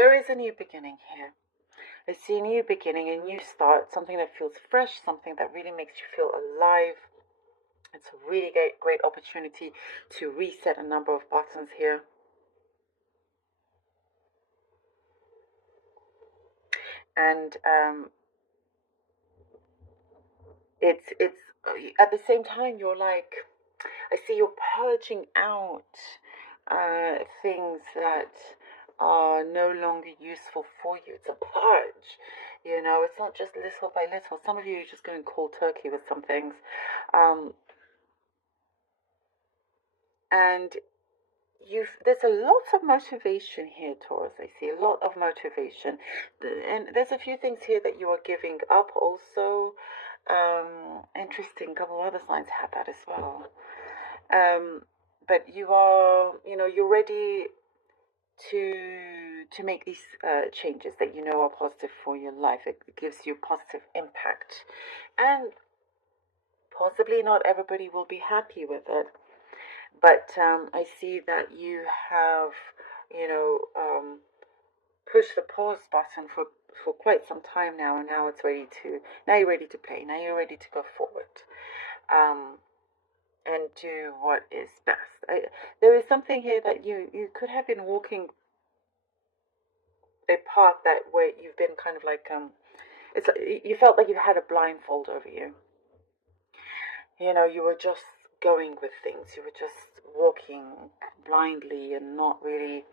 There is a new beginning here. I see a new beginning, a new start, something that feels fresh, something that really makes you feel alive. It's a really great opportunity to reset a number of buttons here. And it's at the same time, you're like, I see you're purging out things that are no longer useful for you. It's a purge. It's not just little by little. Some of you are just going cold turkey with some things. And there's a lot of motivation here, Taurus. I see a lot of motivation. And there's a few things here that you are giving up also. Interesting. A couple of other signs have that as well. But you're ready to make these changes that you know are positive for your life. It gives you positive impact, and possibly not everybody will be happy with it. But I see that you have, pushed the pause button for quite some time now, and now you're ready to play. Now you're ready to go forward. And do what is best. There is something here that you could have been walking a path where you've been kind of like it's like you felt like you had a blindfold over you. You were just going with things. You were just walking blindly and not really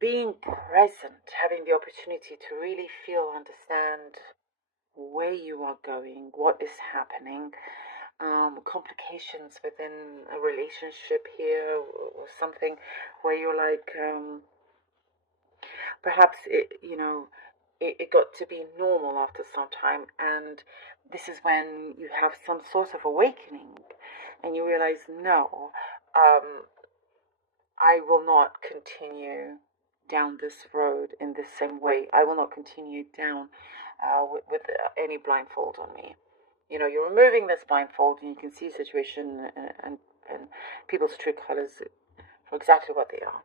being present, having the opportunity to really feel, understand where you are going, what is happening. Complications within a relationship here, or something where you're like, perhaps it got to be normal after some time, and this is when you have some sort of awakening, and you realize, no, I will not continue down this road in the same way. I will not continue down with any blindfold on me. You're removing this blindfold, and you can see the situation and people's true colors for exactly what they are.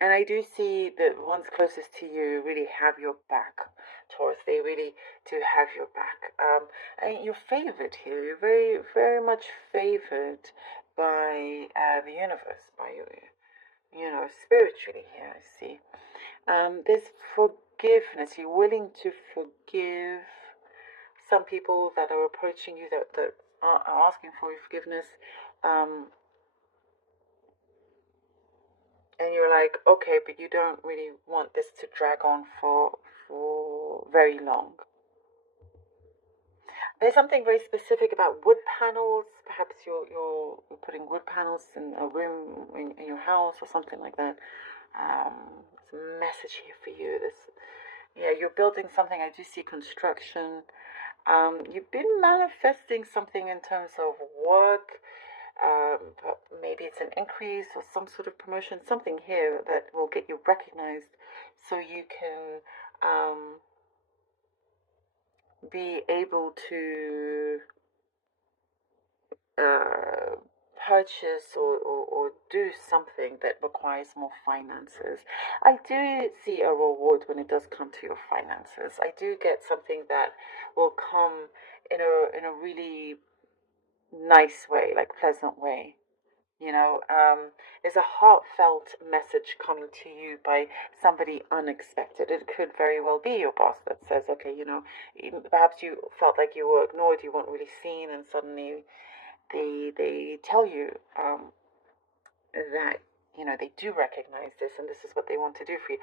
And I do see the ones closest to you really have your back, Taurus. They really do have your back. And you're favored here. You're very, very much favored by the universe, by spiritually here, I see. There's forgiveness. You're willing to forgive some people that are approaching you, that are asking for your forgiveness. And you're like, okay, but you don't really want this to drag on for very long. There's something very specific about wood panels. Perhaps you're putting wood panels in a room in your house or something like that. There's a message here for you. You're building something. I do see construction. You've been manifesting something in terms of work. But maybe it's an increase or some sort of promotion, something here that will get you recognized, so you can be able to purchase or do something that requires more finances. I do see a reward when it does come to your finances. I do get something that will come in a really nice way, like pleasant way. There's a heartfelt message coming to you by somebody unexpected. It could very well be your boss that says, okay, perhaps you felt like you were ignored, you weren't really seen, and suddenly they tell you that they do recognize this, and this is what they want to do for you.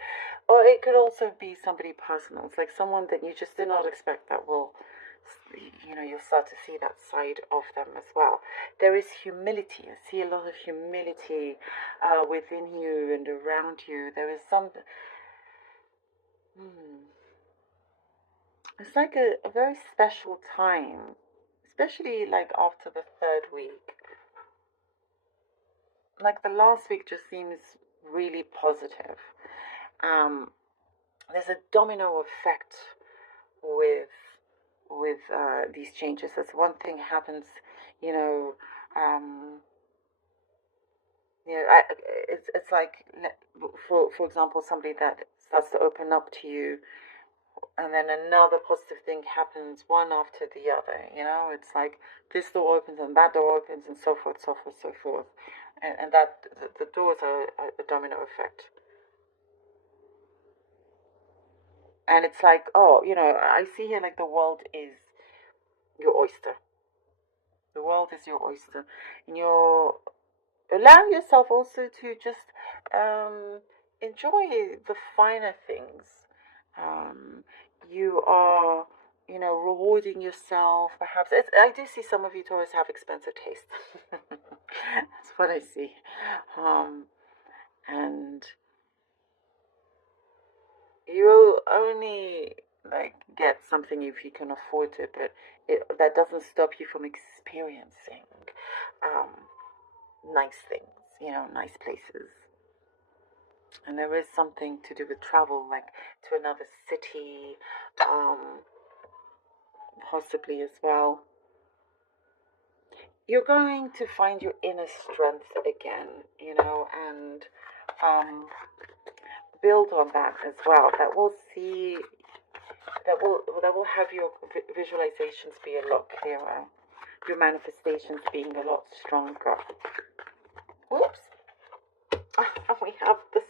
Or it could also be somebody personal. It's like someone that you just did not expect that will, you'll start to see that side of them as well. There is humility. I see a lot of humility within you and around you. There is some. It's like a very special time, especially like after the third week. Like the last week just seems really positive. There's a domino effect with these changes. As one thing happens, you know, You know, it's like, for example, somebody that starts to open up to you, and then another positive thing happens one after the other. You know, it's like this door opens and that door opens, and so forth, so forth, so forth, and that the doors are a domino effect. And it's like, oh, you know, I see here like the world is your oyster. The world is your oyster, and you're allowing yourself also to just enjoy the finer things. Um, you are, you know, rewarding yourself. Perhaps I do see some of you Taurus have expensive taste. That's what I see, and you'll only like get something if you can afford it, but that doesn't stop you from experiencing um, nice things, you know, nice places. And there is something to do with travel, like to another city, um, possibly as well. You're going to find your inner strength again, you know, and build on that as well. That will see, that will have your visualizations be a lot clearer, your manifestations being a lot stronger. Whoops. We have the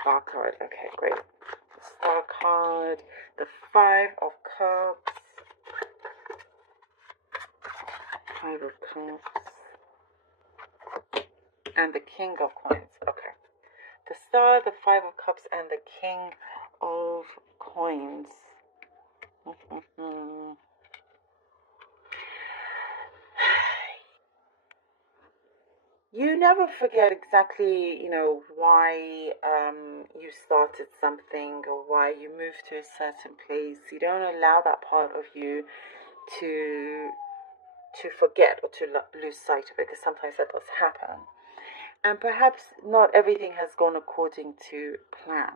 star card. Okay, great. The star card, the 5 of cups, 5 of cups, and the king of coins. Okay. The star, the 5 of cups, and the king of coins. You never forget exactly, you know, why you started something or why you moved to a certain place. You don't allow that part of you to forget or to lose sight of it, because sometimes that does happen. And perhaps not everything has gone according to plan,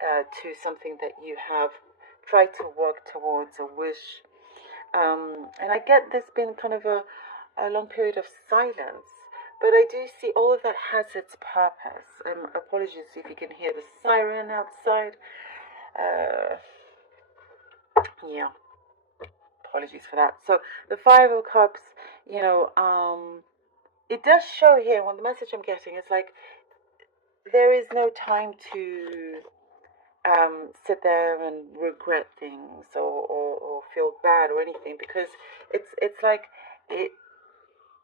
to something that you have tried to work towards or wish. And I get there's been kind of a long period of silence, but I do see all of that has its purpose. Apologies if you can hear the siren outside. Yeah, apologies for that. So the 5 of Cups, you know, it does show here, when the message I'm getting is like, there is no time to sit there and regret things or feel bad or anything, because it's like it,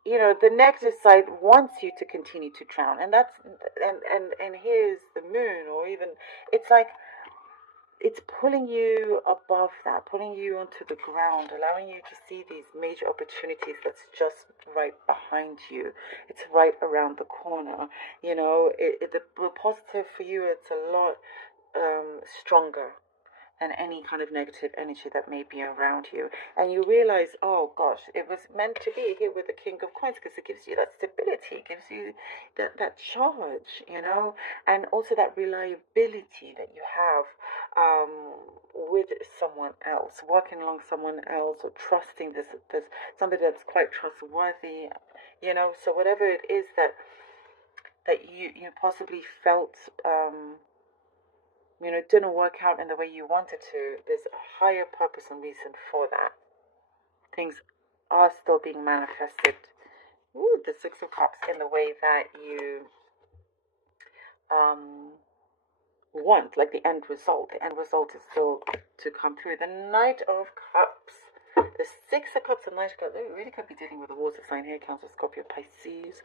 you know, the negative side wants you to continue to drown, and that's and here's the moon, or even it's like it's pulling you above that, pulling you onto the ground, allowing you to see these major opportunities that's just right behind you. It's right around the corner. You know, the positive for you, it's a lot stronger than any kind of negative energy that may be around you. And you realize, oh gosh, it was meant to be here with the King of Coins, because it gives you that stability, it gives you that charge, you know, and also that reliability that you have with someone else, working along someone else, or trusting this somebody that's quite trustworthy, you know. So whatever it is that you possibly felt you know, didn't work out in the way you wanted to, there's a higher purpose and reason for that. Things are still being manifested. Ooh, the 6 of Cups, in the way that you want, like the end result. The end result is still to come through. The Knight of Cups, the 6 of Cups and Knight of Cups. We really could be dealing with a water sign here, Cancer, Scorpio, Pisces.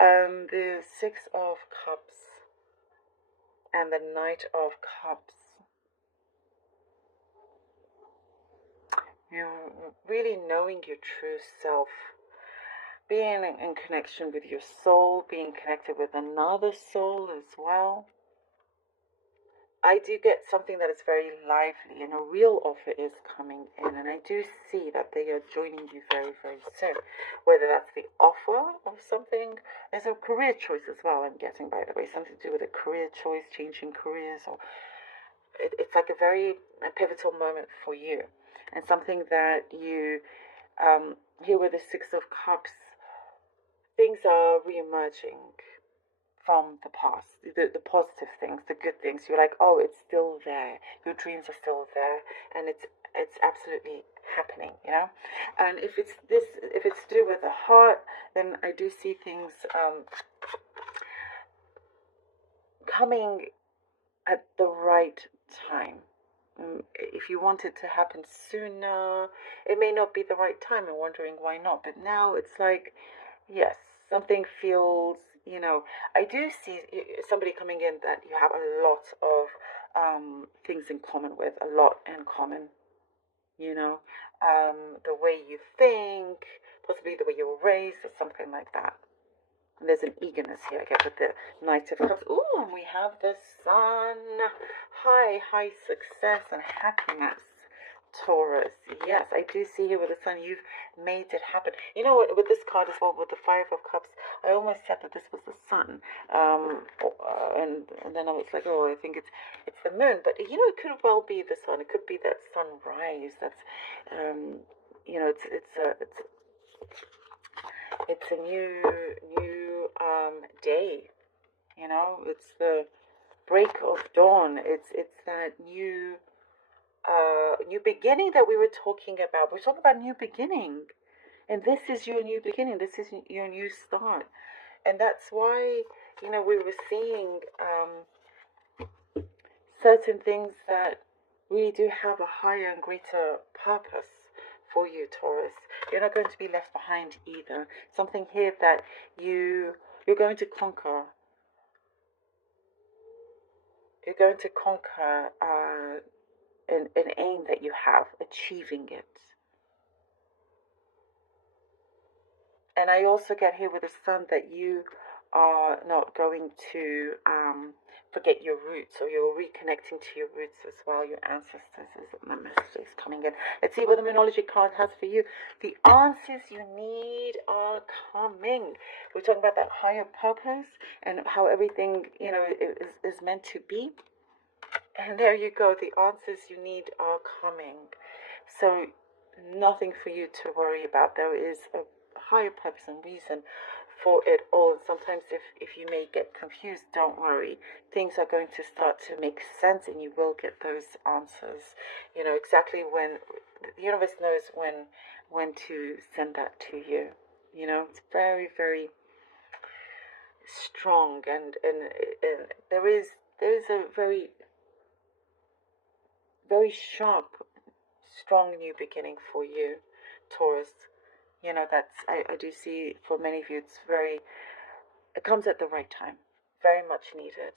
The 6 of Cups and the Knight of Cups. You're really knowing your true self, being in connection with your soul, being connected with another soul as well. I do get something that is very lively, and a real offer is coming in, and I do see that they are joining you very, very soon. Whether that's the offer of something, there's a career choice as well, I'm getting, by the way, something to do with a career choice, changing careers, or it's like a very pivotal moment for you, and something that you here with the 6 of Cups, things are re-emerging from the past, the positive things, the good things. You're like, oh, it's still there. Your dreams are still there, and it's absolutely happening, you know. And if it's to do with the heart, then I do see things coming at the right time. If you want it to happen sooner, it may not be the right time, and wondering why not. But now it's like, yes, something feels, you know, I do see somebody coming in that you have a lot of things in common with, a lot in common, you know, the way you think, possibly the way you were raised, or something like that. And there's an eagerness here, I get, with the Knight of Cups. Ooh, and we have the Sun. High success and happiness, Taurus. Yes, I do see here with the Sun, you've made it happen. You know what, with this card as well, with the Five of Cups, I almost said that this was the Sun. And then I was like, oh, I think it's the Moon. But, you know, it could well be the Sun. It could be that sunrise. That's, you know, it's a new day. You know, it's the break of dawn. It's that new beginning that we were talking about. We're talking about new beginning, and this is your new beginning. This is your new start, and that's why, you know, we were seeing certain things that really do have a higher and greater purpose for you, Taurus. You're not going to be left behind either. Something here that you're going to conquer. You're going to conquer an aim that you have, achieving it. And I also get here with the Sun that you are not going to forget your roots, or you're reconnecting to your roots as well, your ancestors. My message is coming in. Let's see what the Moonology card has for you. The answers you need are coming. We're talking about that higher purpose and how everything, you know, is meant to be. And there you go. The answers you need are coming. So nothing for you to worry about. There is a higher purpose and reason for it all. Sometimes if you may get confused, don't worry. Things are going to start to make sense, and you will get those answers. You know exactly when the universe knows when to send that to you. You know, it's very, very strong, and there is a very, very sharp, strong new beginning for you, Taurus. You know, that's, I do see for many of you, it comes at the right time. Very much needed.